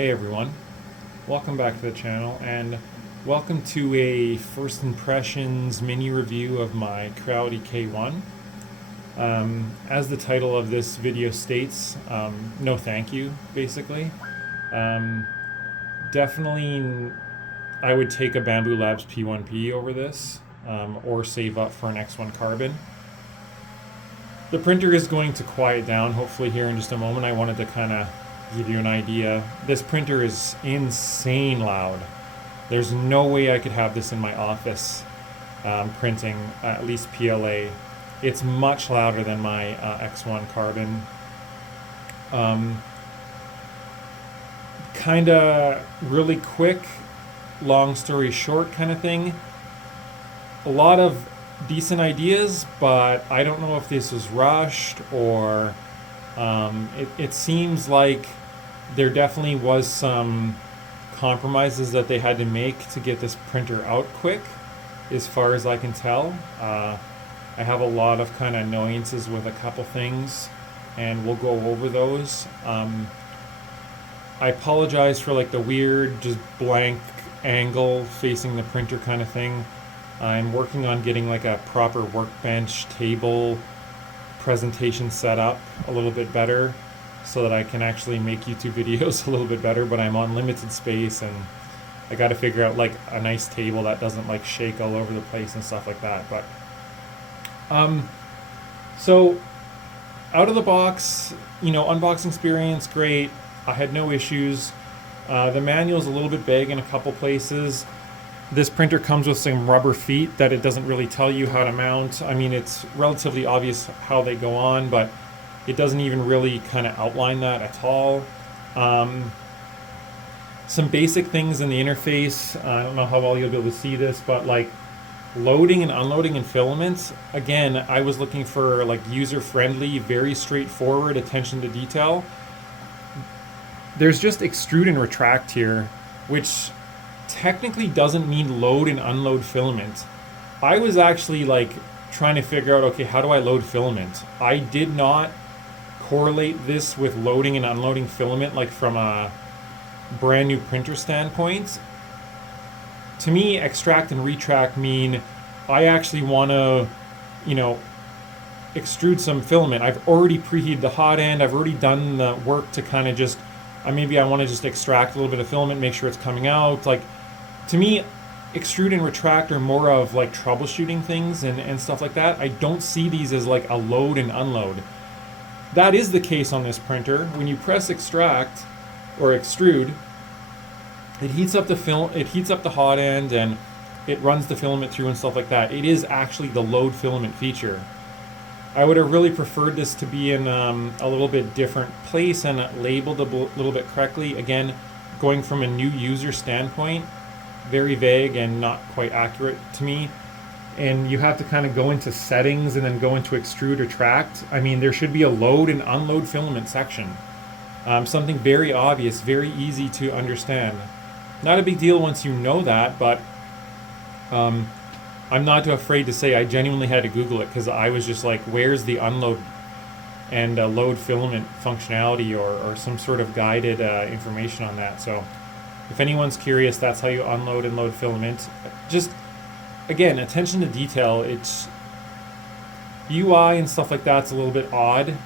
Hey everyone, welcome back to the channel and welcome to a first impressions mini review of my Creality K1. As the title of this video states, no thank you, basically. Um, Definitely I would take a Bamboo Labs P1P over this, or save up for an X1 Carbon. The printer is going to quiet down hopefully here in just a moment. I wanted to kind of give you an idea. This printer is insane loud. There's no way I could have this in my office printing, at least PLA. It's much louder than my X1 Carbon. Kind of really quick, long story short kind of thing. A lot of decent ideas, but I don't know if this was rushed or it seems like there definitely was some compromises that they had to make to get this printer out quick, as far as I can tell. I have a lot of kind of annoyances with a couple things, and we'll go over those. I apologize for like the weird, just blank angle facing the printer kind of thing. I'm working on getting like a proper workbench table presentation set up a little bit better so that I can actually make YouTube videos a little bit better, but I'm on limited space and I got to figure out like a nice table that doesn't like shake all over the place and stuff like that. But so out of the box, unboxing experience, great. I had no issues. The manual's a little bit vague in a couple places. This printer comes with some rubber feet that it doesn't really tell you how to mount. I mean, it's relatively obvious how they go on, but it doesn't even really kind of outline that at all. Some basic things in the interface. I don't know how well you'll be able to see this, but like loading and unloading in filaments. Again, I was looking for like user-friendly, very straightforward attention to detail. There's just extrude and retract here, which technically doesn't mean load and unload filament. I was actually like trying to figure out, okay, how do I load filament? I did not correlate this with loading and unloading filament like from a brand new printer standpoint. To me, extract and retract mean I actually want to, extrude some filament. I've already preheated the hot end. I've already done the work to kind of just, maybe I want to just extract a little bit of filament, make sure it's coming out. Like, to me, extrude and retract are more of like troubleshooting things and stuff like that. I don't see these as like a load and unload. That is the case on this printer. When you press extract or extrude, it heats up the film, it heats up the hot end and it runs the filament through and stuff like that. It is actually the load filament feature. I would have really preferred this to be in a little bit different place and labeled a little bit correctly. Again, going from a new user standpoint, very vague and not quite accurate to me. And you have to kind of go into settings and then go into extrude or retract. I mean, there should be a load and unload filament section. Something very obvious, very easy to understand. Not a big deal once you know that, but I'm not too afraid to say I genuinely had to Google it because I was just like, where's the unload and load filament functionality or some sort of guided information on that. So if anyone's curious, that's how you unload and load filament. Just, again, attention to detail. It's UI and stuff like that's a little bit odd.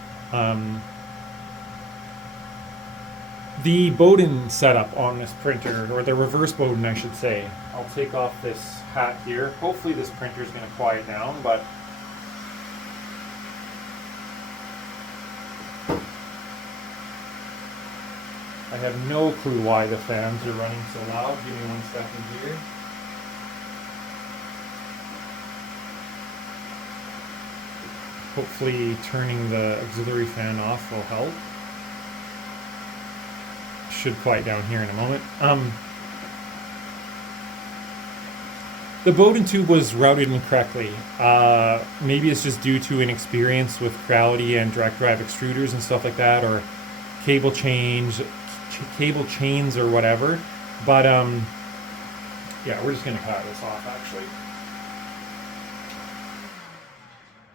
The Bowden setup on this printer, or the reverse Bowden, I should say. I'll take off this hat here. Hopefully this printer is going to quiet down, but I have no clue why the fans are running so loud. Give me 1 second here. Hopefully turning the auxiliary fan off will help. Should quiet down here in a moment. The Bowden tube was routed incorrectly. Maybe it's just due to inexperience with Creality and direct drive extruders and stuff like that, or cable chains or whatever. But yeah, we're just gonna cut this off actually.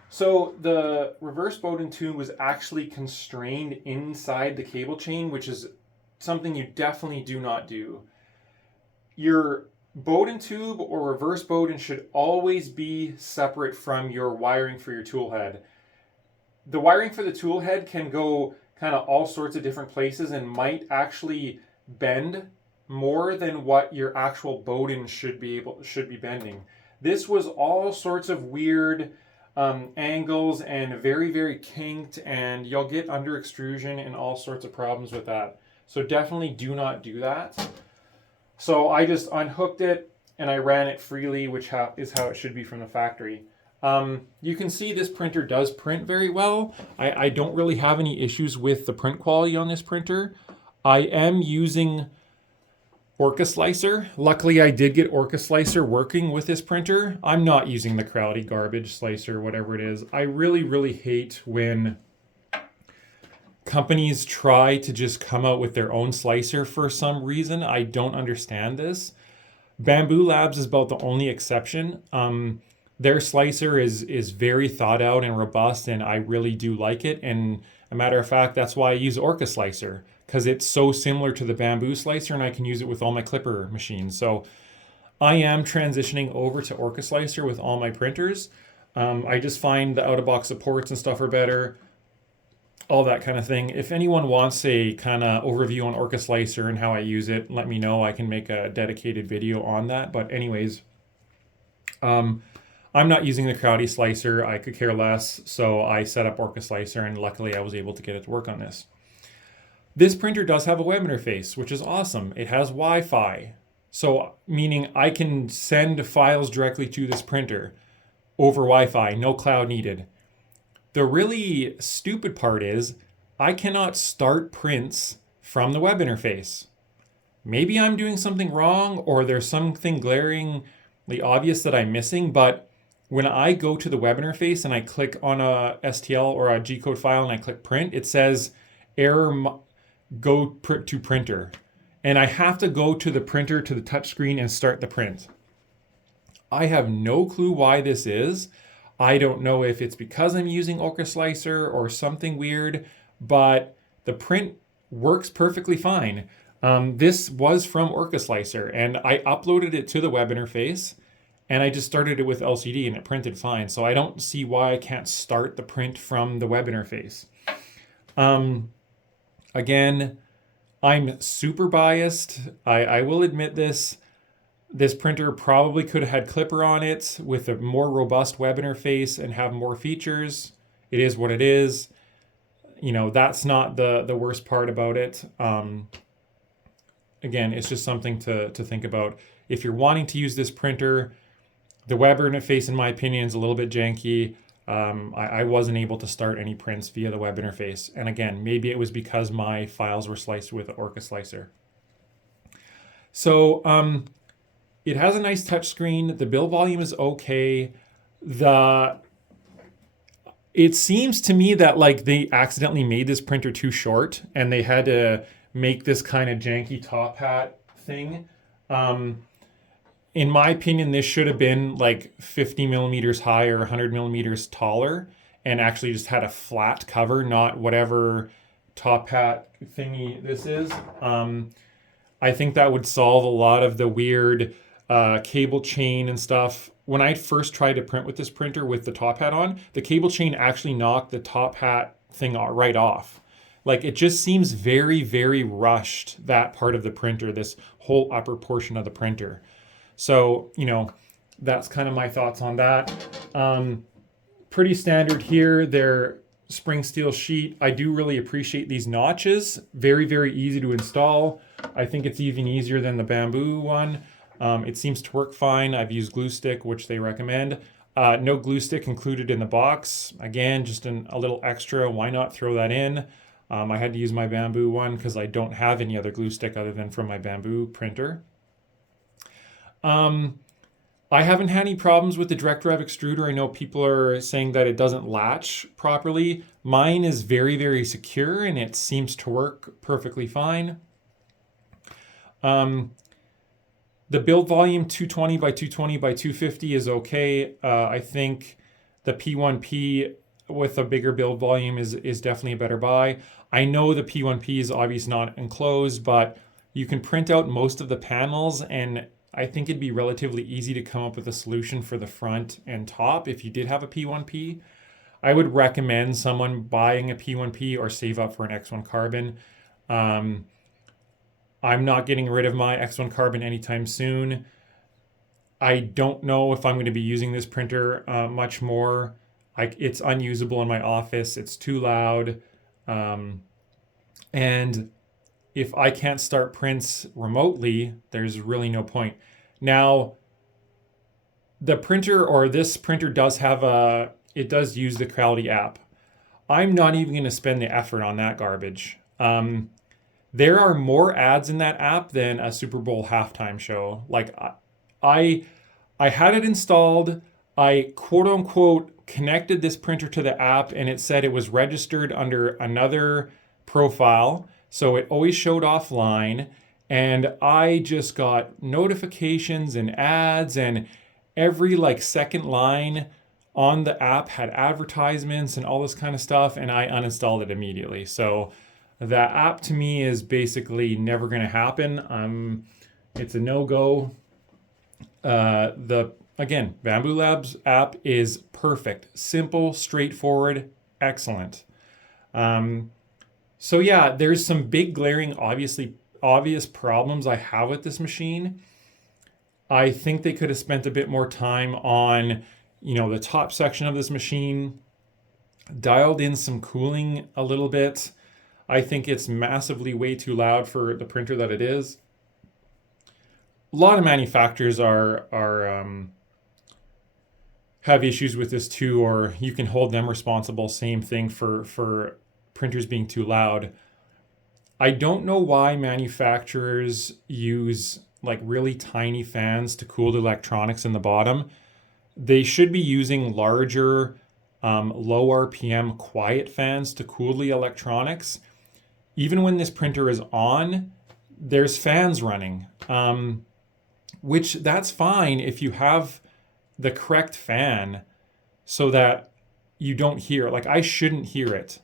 So the reverse Bowden tube was actually constrained inside the cable chain, which is something you definitely do not do. Your Bowden tube or reverse Bowden should always be separate from your wiring for your tool head. The wiring for the tool head can go kind of all sorts of different places and might actually bend more than what your actual Bowden should be bending. This was all sorts of weird angles and very, very kinked, and you'll get under extrusion and all sorts of problems with that. So definitely do not do that. So I just unhooked it and I ran it freely, which is how it should be from the factory. You can see this printer does print very well. I don't really have any issues with the print quality on this printer. I am using OrcaSlicer. Luckily, I did get OrcaSlicer working with this printer. I'm not using the Creality garbage slicer, whatever it is. I really, really hate when companies try to just come out with their own slicer for some reason. I don't understand this. Bamboo Labs is about the only exception. Their slicer is very thought out and robust, and I really do like it. And a matter of fact, that's why I use OrcaSlicer, because it's so similar to the bamboo slicer and I can use it with all my clipper machines. So I am transitioning over to OrcaSlicer with all my printers. I just find the out-of-box supports and stuff are better, all that kind of thing. If anyone wants a kind of overview on OrcaSlicer and how I use it, let me know. I can make a dedicated video on that. But anyways, I'm not using the Creality slicer. I could care less. So I set up OrcaSlicer, and luckily I was able to get it to work on this. This printer does have a web interface, which is awesome. It has Wi-Fi. So meaning I can send files directly to this printer over Wi-Fi, no cloud needed. The really stupid part is I cannot start prints from the web interface. Maybe I'm doing something wrong or there's something glaringly obvious that I'm missing, but when I go to the web interface and I click on a STL or a G-code file and I click print, it says error, go to printer. And I have to go to the printer, to the touchscreen, and start the print. I have no clue why this is. I don't know if it's because I'm using OrcaSlicer or something weird, but the print works perfectly fine. This was from OrcaSlicer, and I uploaded it to the web interface, and I just started it with LCD, and it printed fine. So I don't see why I can't start the print from the web interface. Again, I'm super biased. I will admit this. This printer probably could have had Clipper on it with a more robust web interface and have more features. It is what it is. You know, that's not the worst part about it. Again, it's just something to think about. If you're wanting to use this printer, the web interface, in my opinion, is a little bit janky. I wasn't able to start any prints via the web interface. And again, maybe it was because my files were sliced with the OrcaSlicer. So it has a nice touchscreen. The build volume is okay. It seems to me that like they accidentally made this printer too short and they had to make this kind of janky top hat thing. In my opinion, this should have been like 50 millimeters high or 100 millimeters taller and actually just had a flat cover, not whatever top hat thingy this is. I think that would solve a lot of the weird cable chain and stuff. When I first tried to print with this printer with the top hat on, the cable chain actually knocked the top hat thing right off. Like it just seems very, very rushed, that part of the printer, this whole upper portion of the printer. So, you know, that's kind of my thoughts on that. Pretty standard here. They're spring steel sheet. I do really appreciate these notches. Very, very easy to install. I think it's even easier than the bamboo one. It seems to work fine. I've used glue stick, which they recommend. No glue stick included in the box. Again, just a little extra. Why not throw that in? I had to use my bamboo one because I don't have any other glue stick other than from my bamboo printer. I haven't had any problems with the direct drive extruder. I know people are saying that it doesn't latch properly. Mine is very, very secure and it seems to work perfectly fine. The build volume 220 by 220 by 250 is okay. I think the P1P with a bigger build volume is definitely a better buy. I know the P1P is obviously not enclosed, but you can print out most of the panels, and I think it'd be relatively easy to come up with a solution for the front and top if you did have a P1P. I would recommend someone buying a P1P or save up for an X1 Carbon. Um, I'm not getting rid of my X1 Carbon anytime soon. I don't know if I'm going to be using this printer much more. It's unusable in my office. It's too loud. Um, and if I can't start prints remotely, there's really no point. Now, the printer or this printer does have it does use the Creality app. I'm not even going to spend the effort on that garbage. There are more ads in that app than a Super Bowl halftime show. Like I I had it installed. I quote unquote connected this printer to the app and it said it was registered under another profile. So it always showed offline. And I just got notifications and ads, and every like second line on the app had advertisements and all this kind of stuff. And I uninstalled it immediately. So that app to me is basically never going to happen. It's a no-go. The again, Bamboo Labs app is perfect, simple, straightforward, excellent. So yeah, there's some big glaring, obvious problems I have with this machine. I think they could have spent a bit more time on, the top section of this machine, dialed in some cooling a little bit. I think it's massively way too loud for the printer that it is. A lot of manufacturers have issues with this too, or you can hold them responsible. Same thing for printers being too loud. I don't know why manufacturers use like really tiny fans to cool the electronics in the bottom. They should be using larger, low RPM quiet fans to cool the electronics. Even when this printer is on, there's fans running. Which that's fine if you have the correct fan so that you don't hear. Like I shouldn't hear it.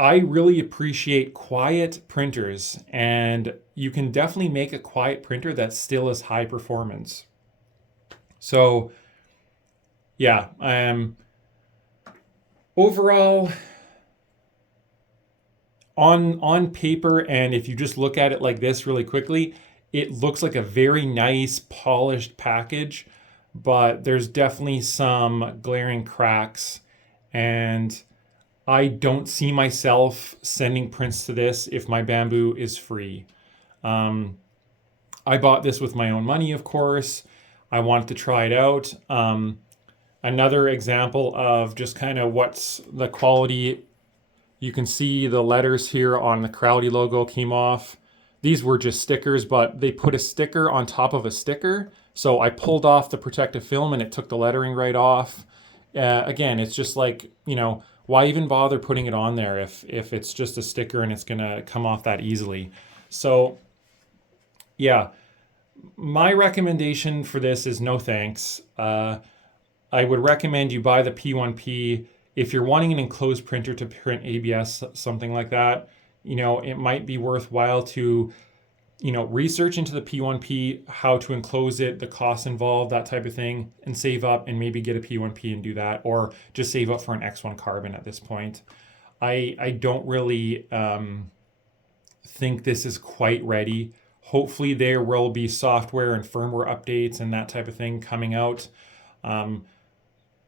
I really appreciate quiet printers, and you can definitely make a quiet printer that still is high performance. So yeah, overall, on paper, and if you just look at it like this really quickly, it looks like a very nice polished package, but there's definitely some glaring cracks, and I don't see myself sending prints to this if my Bamboo is free. I bought this with my own money, of course. I wanted to try it out. Another example of just kind of what's the quality. You can see the letters here on the Creality logo came off. These were just stickers, but they put a sticker on top of a sticker. So I pulled off the protective film and it took the lettering right off. Again, it's just like, why even bother putting it on there if it's just a sticker and it's gonna come off that easily? So yeah, my recommendation for this is no thanks. I would recommend you buy the P1P. If you're wanting an enclosed printer to print ABS, something like that, it might be worthwhile to, research into the P1P, how to enclose it, the costs involved, that type of thing, and save up and maybe get a P1P and do that, or just save up for an X1 Carbon at this point. I don't really think this is quite ready. Hopefully there will be software and firmware updates and that type of thing coming out.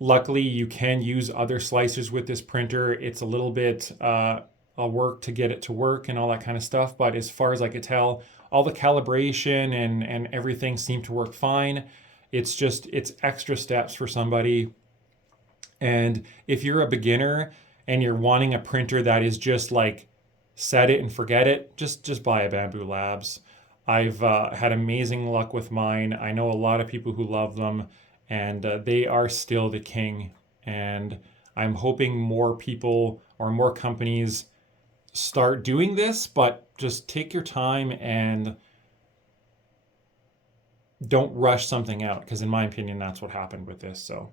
Luckily, you can use other slicers with this printer. It's a little bit a work to get it to work and all that kind of stuff. But as far as I could tell, all the calibration and everything seemed to work fine. It's extra steps for somebody. And if you're a beginner and you're wanting a printer that is just like set it and forget it, just buy a Bamboo Labs. I've had amazing luck with mine. I know a lot of people who love them, and they are still the king. And I'm hoping more people or more companies start doing this, but just take your time and don't rush something out, because in my opinion, that's what happened with this. So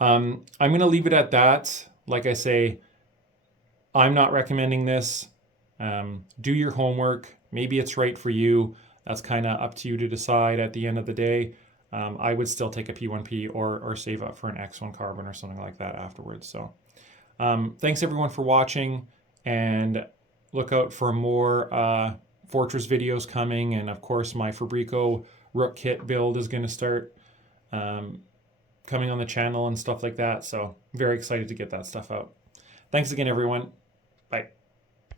I'm going to leave it at that. Like I say, I'm not recommending this. Do your homework. Maybe it's right for you. That's kind of up to you to decide at the end of the day. I would still take a P1P or save up for an X1 carbon or something like that afterwards. So thanks everyone for watching, and look out for more Fortress videos coming. And of course, my Fabrico Rook Kit build is going to start coming on the channel and stuff like that. So very excited to get that stuff out. Thanks again, everyone. Bye.